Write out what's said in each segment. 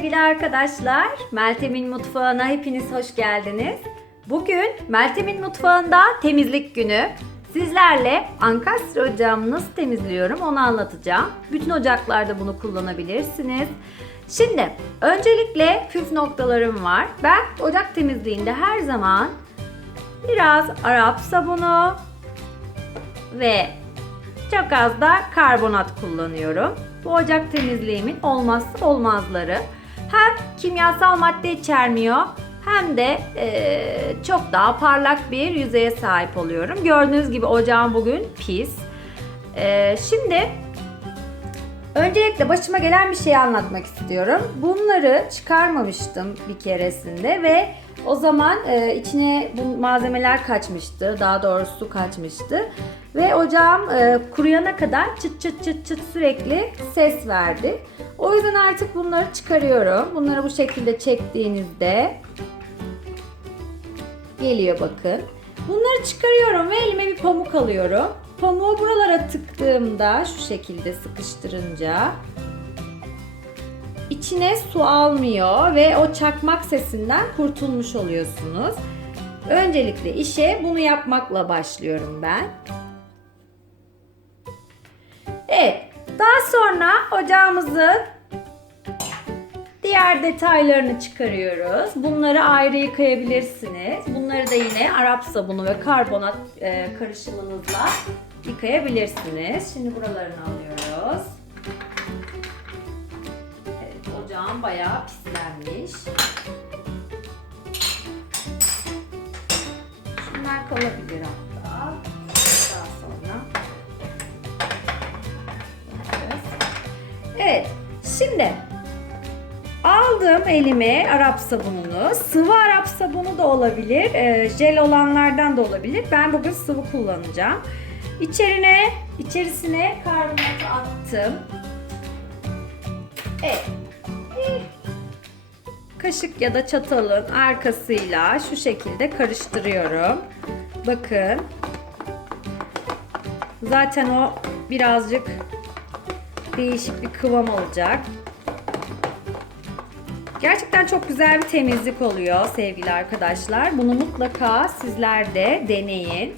sevgili arkadaşlar. Meltem'in mutfağına hepiniz hoş geldiniz. Bugün Meltem'in mutfağında temizlik günü. Sizlerle ankastre ocağımı nasıl temizliyorum onu anlatacağım. Bütün ocaklarda bunu kullanabilirsiniz. Şimdi öncelikle püf noktalarım var. Ben ocak temizliğinde her zaman biraz Arap sabunu ve çok az da karbonat kullanıyorum. Bu ocak temizliğimin olmazsa olmazları. Hem kimyasal madde içermiyor hem de eee, çok daha parlak bir yüzeye sahip oluyorum. Gördüğünüz gibi ocağım bugün pis. Eee, şimdi öncelikle başıma gelen bir şeyi anlatmak istiyorum. Bunları çıkarmamıştım bir keresinde ve o zaman e, içine bu malzemeler kaçmıştı. Daha doğrusu su kaçmıştı. Ve ocağım e, kuruyana kadar çıt çıt çıt çıt sürekli ses verdi. O yüzden artık bunları çıkarıyorum. Bunları bu şekilde çektiğinizde geliyor bakın. Bunları çıkarıyorum ve elime bir pamuk alıyorum. Pamuğu buralara tıktığımda şu şekilde sıkıştırınca içine su almıyor ve o çakmak sesinden kurtulmuş oluyorsunuz. Öncelikle işe bunu yapmakla başlıyorum ben. Evet, daha sonra ocağımızın diğer detaylarını çıkarıyoruz. Bunları ayrı yıkayabilirsiniz. Bunları da yine Arap sabunu ve karbonat e, karışımınızla yıkayabilirsiniz. Şimdi buralarını alıyoruz. Evet, ocağım bayağı pislenmiş. Şunlar kalabilir hatta. Daha sonra. Evet, şimdi aldım elime Arap sabununu. Sıvı Arap sabunu da olabilir, e, jel olanlardan da olabilir. Ben bugün sıvı kullanacağım. İçerine, içerisine karbonatı attım. Evet. Kaşık ya da çatalın arkasıyla şu şekilde karıştırıyorum. Bakın. Zaten o birazcık değişik bir kıvam alacak. Gerçekten çok güzel bir temizlik oluyor sevgili arkadaşlar. Bunu mutlaka sizler de deneyin.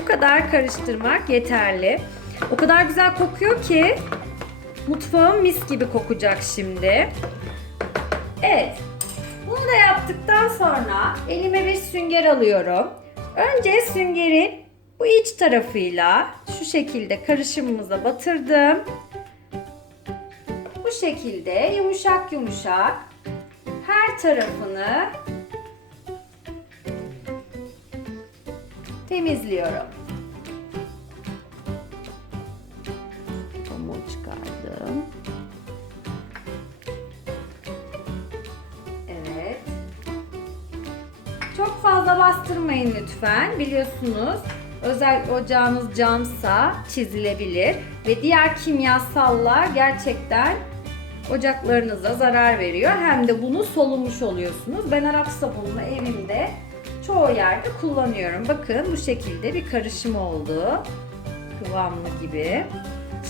Bu kadar karıştırmak yeterli. O kadar güzel kokuyor ki mutfağım mis gibi kokacak şimdi. Evet. Bunu da yaptıktan sonra elime bir sünger alıyorum. Önce süngerin bu iç tarafıyla şu şekilde karışımımıza batırdım. Bu şekilde yumuşak yumuşak her tarafını temizliyorum. Pamuğu çıkardım. Evet. Çok fazla bastırmayın lütfen. Biliyorsunuz özel ocağınız camsa çizilebilir ve diğer kimyasallar gerçekten ocaklarınıza zarar veriyor. Hem de bunu solumuş oluyorsunuz. Ben Arap sabununu evimde çoğu yerde kullanıyorum. Bakın bu şekilde bir karışım oldu. Kıvamlı gibi.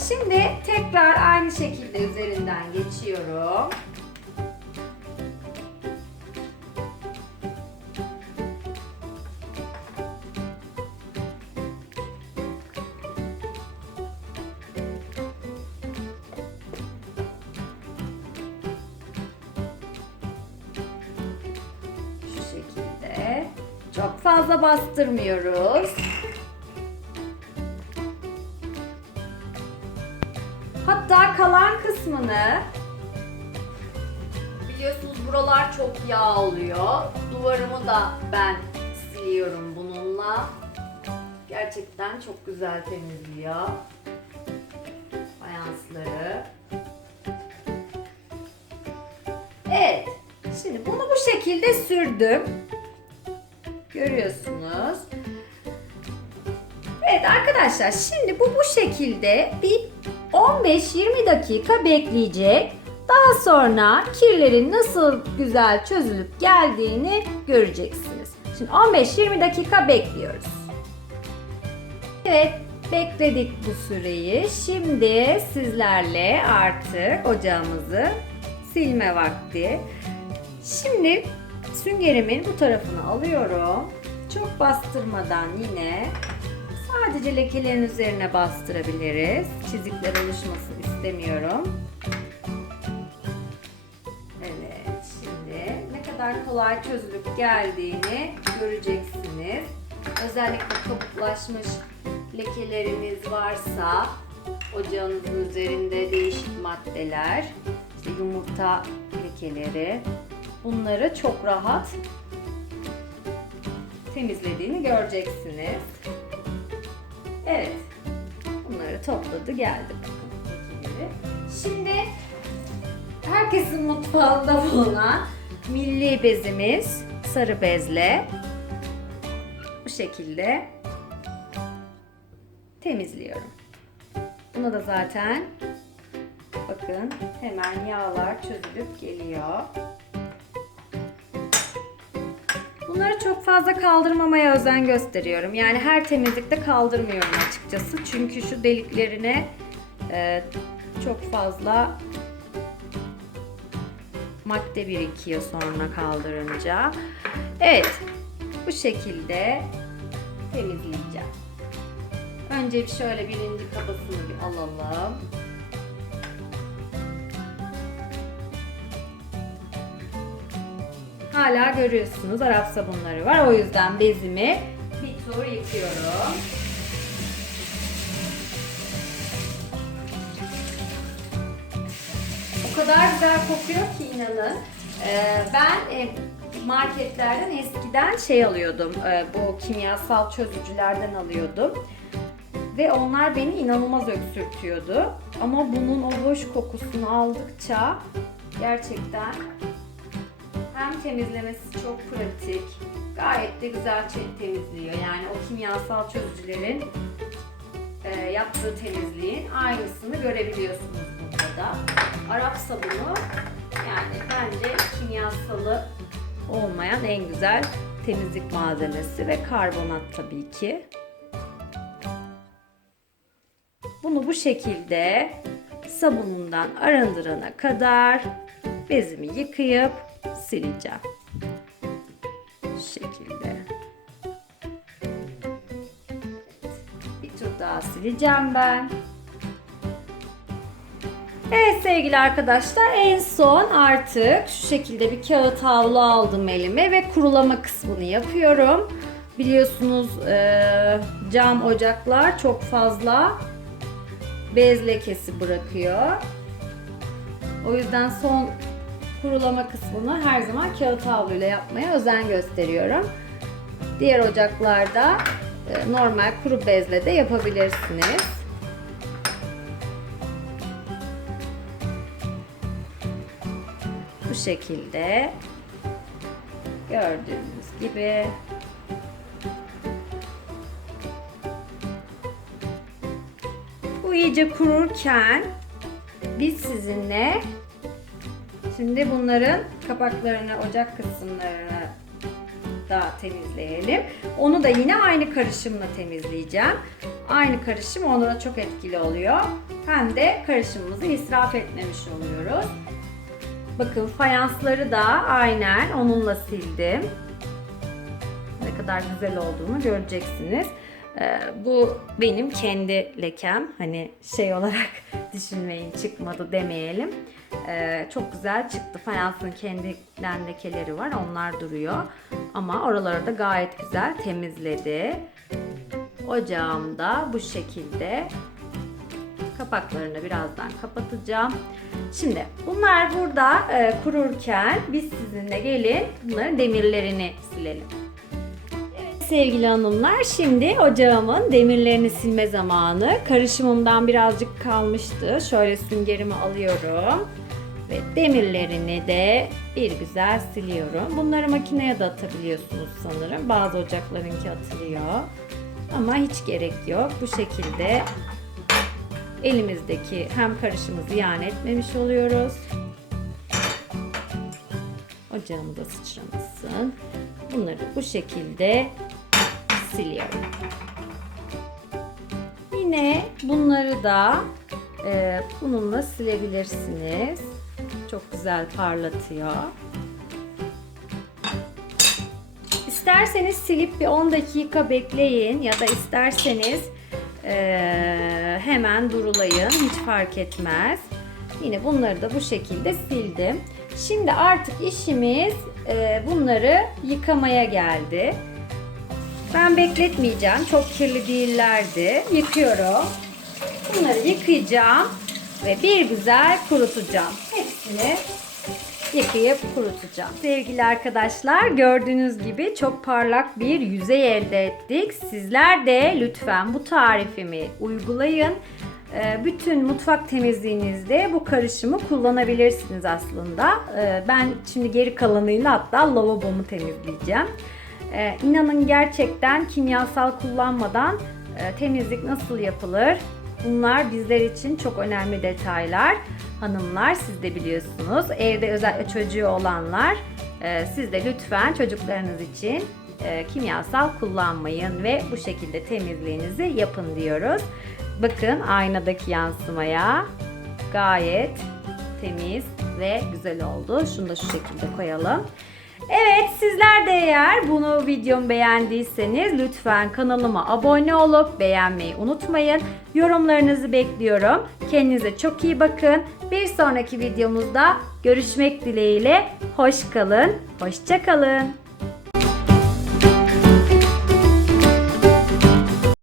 Şimdi tekrar aynı şekilde üzerinden geçiyorum. Çok fazla bastırmıyoruz. Hatta kalan kısmını biliyorsunuz buralar çok yağ oluyor. Duvarımı da ben siliyorum bununla. Gerçekten çok güzel temizliyor. Fayansları. Evet. Şimdi bunu bu şekilde sürdüm. Görüyorsunuz. Evet arkadaşlar şimdi bu bu şekilde bir 15-20 dakika bekleyecek. Daha sonra kirlerin nasıl güzel çözülüp geldiğini göreceksiniz. Şimdi 15-20 dakika bekliyoruz. Evet Bekledik bu süreyi. Şimdi sizlerle artık ocağımızı silme vakti. Şimdi süngerimin bu tarafını alıyorum. Çok bastırmadan yine sadece lekelerin üzerine bastırabiliriz. Çizikler oluşmasın istemiyorum. Evet, şimdi ne kadar kolay çözülüp geldiğini göreceksiniz. Özellikle kabuklaşmış lekeleriniz varsa ocağınızın üzerinde değişik maddeler, işte yumurta lekeleri bunları çok rahat temizlediğini göreceksiniz. Evet. Bunları topladı geldi. Şimdi herkesin mutfağında bulunan milli bezimiz sarı bezle bu şekilde temizliyorum. Buna da zaten bakın hemen yağlar çözülüp geliyor. Bunları çok fazla kaldırmamaya özen gösteriyorum. Yani her temizlikte kaldırmıyorum açıkçası. Çünkü şu deliklerine e, çok fazla madde birikiyor sonra kaldırınca. Evet. Bu şekilde temizleyeceğim. Önce şöyle birinci kabasını bir alalım. Hala görüyorsunuz Arap sabunları var. O yüzden bezimi bir tur yıkıyorum. O kadar güzel kokuyor ki inanın. Ee, ben e, marketlerden eskiden şey alıyordum. e, bu kimyasal çözücülerden alıyordum. Ve onlar beni inanılmaz öksürtüyordu. Ama bunun o hoş kokusunu aldıkça gerçekten hem temizlemesi çok pratik, gayet de güzel temizliyor. Yani o kimyasal çözücülerin e, yaptığı temizliğin aynısını görebiliyorsunuz burada da. Arap sabunu yani bence kimyasalı olmayan en güzel temizlik malzemesi ve karbonat tabii ki. Bunu bu şekilde sabunundan arındırana kadar bezimi yıkayıp sileceğim. Bu şekilde. Bir tur daha sileceğim ben. Evet sevgili arkadaşlar en son artık şu şekilde bir kağıt havlu aldım elime ve kurulama kısmını yapıyorum. Biliyorsunuz eee, cam ocaklar çok fazla bez lekesi bırakıyor. O yüzden son kurulama kısmını her zaman kağıt havluyla yapmaya özen gösteriyorum. Diğer ocaklarda e, normal kuru bezle de yapabilirsiniz. Bu şekilde gördüğünüz gibi bu iyice kururken biz sizinle şimdi bunların kapaklarını, ocak kısımlarını da temizleyelim. Onu da yine aynı karışımla temizleyeceğim. Aynı karışım onda da çok etkili oluyor. Hem de karışımımızı israf etmemiş oluyoruz. Bakın fayansları da aynen onunla sildim. Ne kadar güzel olduğunu göreceksiniz. Ee, bu benim kendi lekem. Hani şey olarak düşünmeyin çıkmadı demeyelim. Ee, çok güzel çıktı. Fayansın kendinden lekeleri var. Onlar duruyor. Ama oraları da gayet güzel temizledi. Ocağımda bu şekilde kapaklarını birazdan kapatacağım. Şimdi bunlar burada e, kururken biz sizinle gelin bunların demirlerini silelim. Sevgili hanımlar şimdi ocağımın demirlerini silme zamanı. Karışımımdan birazcık kalmıştı. Şöyle süngerimi alıyorum. Ve demirlerini de bir güzel siliyorum. Bunları makineye de atabiliyorsunuz sanırım. Bazı ocaklarınki atılıyor. Ama hiç gerek yok. Bu şekilde elimizdeki hem karışımı ziyan etmemiş oluyoruz. Ocağımıza sıçramasın. Bunları bu şekilde siliyorum. Yine bunları da e, bununla silebilirsiniz. Çok güzel parlatıyor. İsterseniz silip bir 10 dakika bekleyin ya da isterseniz e, hemen durulayın. Hiç fark etmez. Yine bunları da bu şekilde sildim. Şimdi artık işimiz e, bunları yıkamaya geldi. Ben bekletmeyeceğim. Çok kirli değillerdi. Yıkıyorum. Bunları yıkayacağım ve bir güzel kurutacağım. Hepsini yıkayıp kurutacağım. Sevgili arkadaşlar gördüğünüz gibi çok parlak bir yüzey elde ettik. Sizler de lütfen bu tarifimi uygulayın. Ee, Bütün mutfak temizliğinizde bu karışımı kullanabilirsiniz aslında. Ee, Ben şimdi geri kalanıyla hatta lavabomu temizleyeceğim. Ee, inanın gerçekten kimyasal kullanmadan e, temizlik nasıl yapılır? Bunlar bizler için çok önemli detaylar. Hanımlar siz de biliyorsunuz. Evde özellikle çocuğu olanlar e, siz de lütfen çocuklarınız için e, kimyasal kullanmayın ve bu şekilde temizliğinizi yapın diyoruz. Bakın aynadaki yansımaya gayet temiz ve güzel oldu. Şunu da şu şekilde koyalım. Evet sizler de eğer bunu videomu beğendiyseniz lütfen kanalıma abone olup beğenmeyi unutmayın. Yorumlarınızı bekliyorum. Kendinize çok iyi bakın. Bir sonraki videomuzda görüşmek dileğiyle. Hoş kalın, hoşça kalın.